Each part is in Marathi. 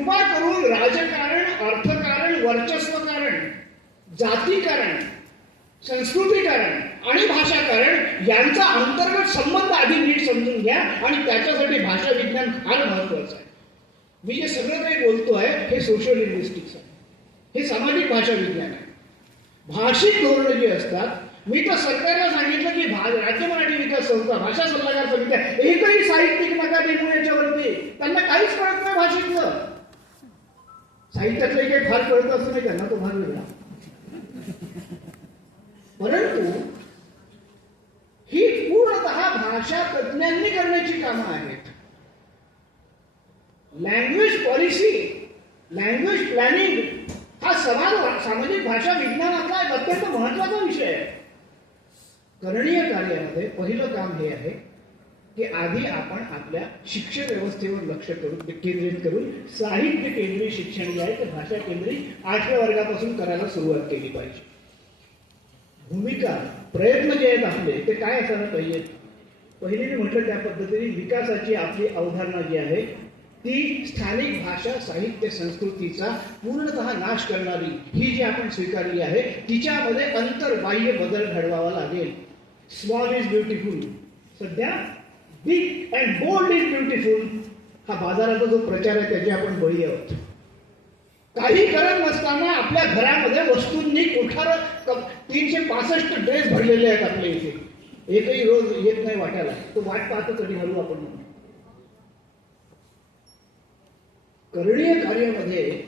कृपा करून राजकारण अर्थकारण वर्चस्वकारण जातीकारण संस्कृतीकारण आणि भाषाकारण यांचा अंतर्गत संबंध आधी नीट समजून घ्या आणि त्याच्यासाठी भाषा विज्ञान फार महत्वाचं आहे. मी जे सगळं काही बोलतोय हे सोशल लिंग्विस्टिक्स आहे. हे सामाजिक भाषा विज्ञान आहे. भाषिक धोरणं जी असतात मी तर सरकारला सांगितलं की भा राज्य मराठी विकास संस्था भाषा सल्लागार समित्या एकही साहित्यिक नका देऊ याच्यावरती त्यांना काहीच कळत नाही भाषेतलं. साहित्यातले काही फार कळत असं नाही त्यांना तो भाग वेगळा. परंतु ही पूर्णतः भाषा तज्ज्ञांनी करण्याची कामं आहेत. लँग्वेज पॉलिसी लँग्वेज प्लॅनिंग हा समाज सामाजिक भाषा विज्ञानातला एक अत्यंत महत्त्वाचा विषय आहे. करणीय कार्यामध्ये पहिलं काम हे आहे की आधी आपण आपल्या शिक्षण व्यवस्थेवर लक्ष करून केंद्रित करून साहित्य केंद्रीय शिक्षण जे आहे ते भाषा केंद्रित आठव्या वर्गापासून करायला सुरुवात केली पाहिजे. भूमिका प्रयत्न जे आहेत आपले ते काय असायला पाहिजेत पहिले मी म्हटलं त्या पद्धतीने विकासाची आपली अवधारणा जी आहे ती स्थानिक भाषा साहित्य संस्कृतीचा पूर्णतः नाश करणारी ही जी आपण स्वीकारली आहे तिच्यामध्ये अंतर्बाह्य बदल घडवावा लागेल. स्मॉल इज ब्युटिफुल सध्या big and bold is beautiful हा बाजाराचा जो प्रचार आहे त्याचे आपण बळी आहोत. काही करत नसताना आपल्या घरामध्ये वस्तूंनी कुठार तीनशे पासष्ट ड्रेस भरलेले आहेत आपल्या इथे. एकही रोज येत नाही वाटायला. तो वाट पाहतो कधी घालू आपण करणीय कार्यामध्ये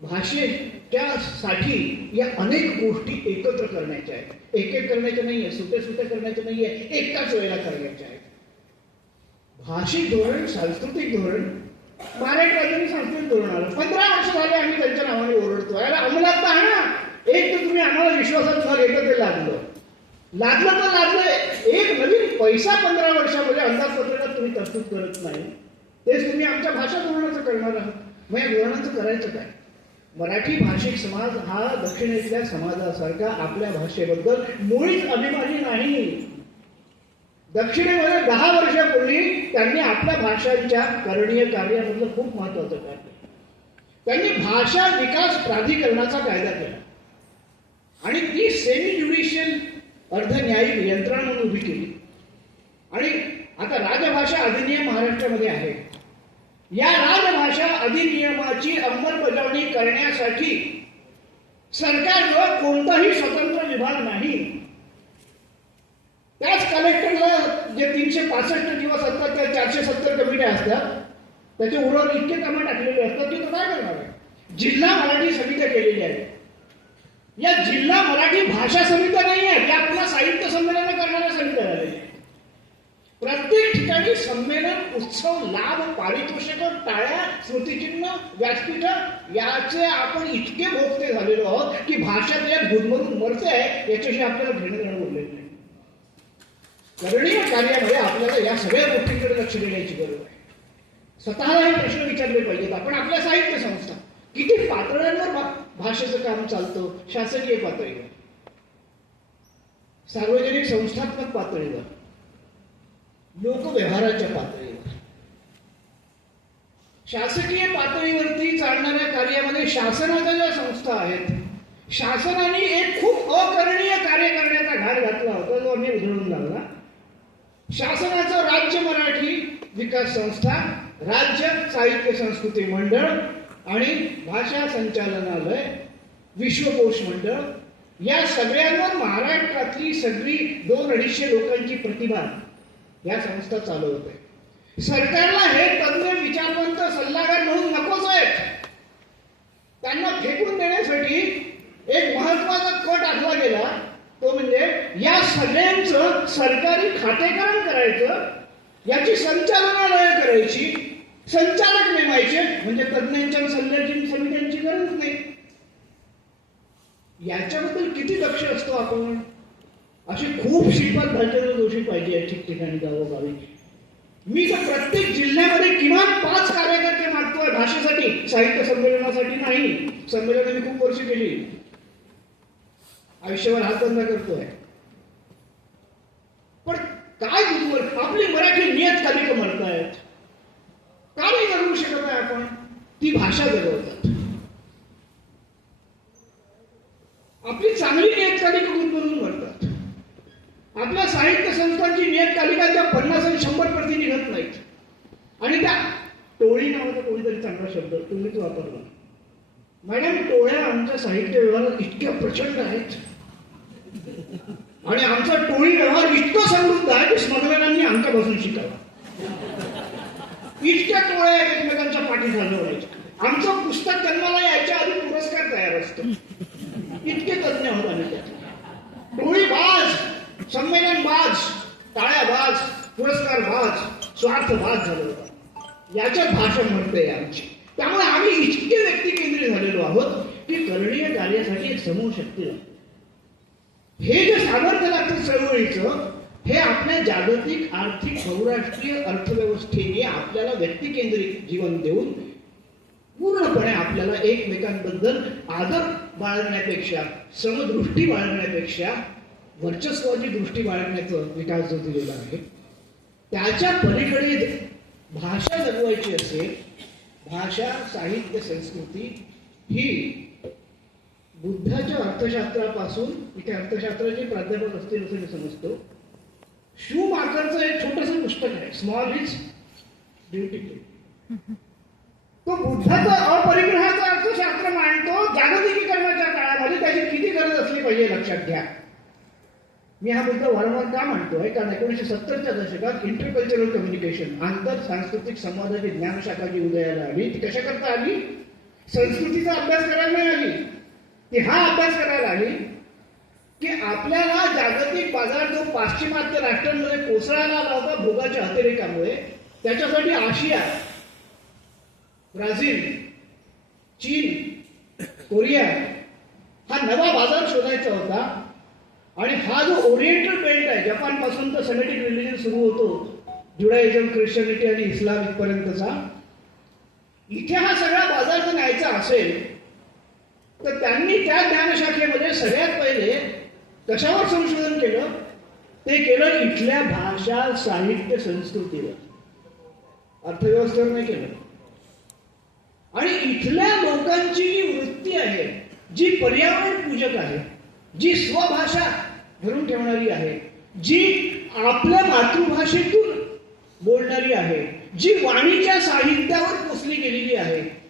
भाषेच्यासाठी या अनेक गोष्टी एकत्र करण्याच्या आहेत. एक एक करण्याच्या आहे सुटे सुटे करण्याच्या नाहीये एकाच वेळेला करण्याच्या आहेत. भाषिक धोरण सांस्कृतिक धोरण महाराष्ट्रातून सांस्कृतिक धोरण आलं. पंधरा वर्ष झाले आम्ही त्यांच्या नावाने ओरडतो. याला अंमलात तर आणा एक तर तुम्ही आम्हाला विश्वासात न घेता ते लागलं लागलं तर लागलं एक नवीन पैसा पंधरा वर्षामध्ये अंदाजपत्रकात तुम्ही तरतूद करत नाही. तेच तुम्ही आमच्या भाषा धोरणाचं करणार आहात. मग या धोरणाचं करायचं काय? मराठी भाषिक समाज हा दक्षिणेतल्या समाजासारखा आपल्या भाषेबद्दल मुळीच अभिमानी नाही. दक्षिणेमध्ये दहा वर्षापूर्वी त्यांनी आपल्या भाषांच्या करणीय कार्यामधलं खूप महत्वाचं कार्य त्यांनी भाषा विकास प्राधिकरणाचा कायदा केला. आणि ती सेमी ज्युडिशियल अर्धन्यायिक यंत्रणा म्हणून उभी केली. आणि आता राजभाषा अधिनियम महाराष्ट्रामध्ये आहे. या राजभाषा अधिनियमाची अंमलबजावणी करण्यासाठी सरकारजवळ कोणताही स्वतंत्र विभाग नाही. त्याच कलेक्टरला तीनशे पासष्ट दिवस असतात त्या चारशे सत्तर कमिट्या असतात. त्याचे उरावर इतके कामं टाकलेले असतात की तो काय करणार आहे जिल्हा मराठी समित्या केलेली आहे या जिल्हा मराठी भाषा समित्या नाही आहेत या पुन्हा साहित्य संमेलन करणाऱ्या समित्या झालेल्या प्रत्येक ठिकाणी संमेलन उत्सव लाभ पारितोषिक टाळ्या स्मृतिचिन्ह व्यासपीठ याचे आपण इतके भोगते झालेलो आहोत की भाषा त्यात गुदमरून मरते आहे याच्याशी आपल्याला घेणं देणं नाही करणीय कार्यामध्ये आपल्याला या सगळ्या गोष्टींकडे लक्ष देण्याची गरज आहे. स्वतःला हे प्रश्न विचारले पाहिजेत. आपण आपल्या साहित्य संस्था किती पातळ्यांवर भाषेचं काम चालतं शासकीय पातळीवर? सार्वजनिक संस्थात्मक पातळीवर? लोकव्यवहाराच्या पातळीवर? शासकीय पातळीवरती चालणाऱ्या कार्यामध्ये शासनाच्या ज्या संस्था आहेत शासनाने एक खूप अकरणीय कार्य करण्याचा घाट घातला होता जो आम्ही उधळून लावला. शासनाचं राज्य मराठी विकास संस्था राज्य साहित्य संस्कृती मंडळ आणि भाषा संचालनालय विश्वकोश मंडळ या सगळ्यांवर महाराष्ट्रातली सगळी दोन अडीचशे लोकांची प्रतिभा या संस्था चालवत आहे सरकारला हे तज्ञ विचारवंत सल्लागार म्हणून नकोच आहेत. त्यांना फेकून देण्यासाठी एक महत्त्वाचा कट आखला गेला. तो म्हणजे या सगळ्यांचं सरकारी खातेकरण करायचं याची संचालनालय करायची संचालक नेमायचे म्हणजे तज्ज्ञांच्या सल्ल्याची समित्यांची गरज नाही. याच्याबद्दल किती लक्ष असतो आपण? अशी खूप श्रीपाद भाजप दोषी पाहिजे या ठिकठिकाणी गावोगावी. मी तर प्रत्येक जिल्ह्यामध्ये किमान पाच कार्यकर्ते मागतोय. भाषेसाठी साहित्य संमेलनासाठी नाही. संमेलन मी खूप वर्ष केली. आयुष्यभर हा धंदा करतोय. पण काय दुर्बल आपली मराठी नियत कालिक म्हणतायत. का नाही करू शकत नाही आपण? ती भाषा जगवतात आपली चांगली नियतकालिका गुंतवणूक म्हणतात. आपल्या साहित्य संस्थांची नियतकालिका त्या पन्नास आणि शंभर प्रती निघत नाहीत. आणि त्या टोळी नावाचा कोणीतरी चांगला शब्द टोळीच वापरला. मॅडम टोळ्या आमच्या साहित्य व्यवहारात इतक्या प्रचंड आहेत. आणि आमचा टोळी व्यवहार इतका समृद्ध आहे की स्मगलरांनी आमच्यापासून शिकावा. इतक्या टोळ्या एकमेकांच्या पाठी घालवायच्या आमचं पुस्तक जन्माला यायच्या आधी पुरस्कार तयार असतो. इतके तज्ञ होत आम्ही त्यात. टोळी बाज संमेलन बाज टाळ्या बाज पुरस्कार बाज स्वार्थ बाज झालं होता. याच्यात भाषण म्हणते आमची. त्यामुळे आम्ही इतके व्यक्ती केंद्रित झालेलो आहोत की करणीय कार्यासाठी एक समूह शक्ती लागते हे जे सामर्थ्य लागतं चळवळीचं हे आपल्या जागतिक आर्थिक बहुराष्ट्रीय अर्थव्यवस्थेने आपल्याला व्यक्तिकेंद्रित जीवन देऊन पूर्णपणे आपल्याला एकमेकांबद्दल आदर बाळगण्यापेक्षा समदृष्टी बाळगण्यापेक्षा वर्चस्वाची दृष्टी बाळगण्याचा विकास जो दिलेला आहे त्याच्या पलीकडे भाषा जगवायची असेल भाषा साहित्य संस्कृती ही बुद्धाच्या अर्थशास्त्रापासून इथे अर्थशास्त्राचे प्राध्यापक असतील असं मी समजतो. शू मार्करचं एक छोटंसं पुस्तक आहे स्मॉल इज ब्युटिफुल तो बुद्धाचा अपरिग्रहाचा अर्थशास्त्र मांडतो जागतिकीकरणाच्या काळामध्ये त्याची किती गरज असली पाहिजे लक्षात घ्या. मी हा मुद्दा वारंवार का म्हणतोय कारण एकोणीसशे सत्तरच्या दशकात इंटरकल्चरल कम्युनिकेशन आंतर सांस्कृतिक संवादाची ज्ञानशाखा जी उदयाला आली. ती कशा करता आली? संस्कृतीचा अभ्यास करायला आली. की हा अभ्यास करायला आली की आपल्याला जागतिक बाजार जो पाश्चिमात्य राष्ट्रांमध्ये कोसळायला आला होता भोगाच्या अतिरेकामुळे त्याच्यासाठी आशिया ब्राझील चीन कोरिया हा नवा बाजार शोधायचा होता. आणि हा जो ओरिएंटल बेल्ट आहे जपानपासून तर सेमेटिक रिलिजन सुरू होतो जुडायझम ख्रिश्चनिटी आणि इस्लाम इथपर्यंतचा इथे हा सगळा बाजार जर न्यायचा असेल तर त्यांनी त्या ज्ञानशाखेमध्ये सगळ्यात पहिले कशावर संशोधन केलं? ते केलं इथल्या भाषा साहित्य संस्कृतीवर. अर्थव्यवस्थेवर नाही केलं. आणि इथल्या लोकांची जी वृत्ती आहे जी पर्यावरण पूजक आहे जी स्वभाषा धरून ठेवणारी आहे जी आपल्या मातृभाषेतून बोलणारी आहे जी वाणीच्या साहित्यावर पोचली गेलेली आहे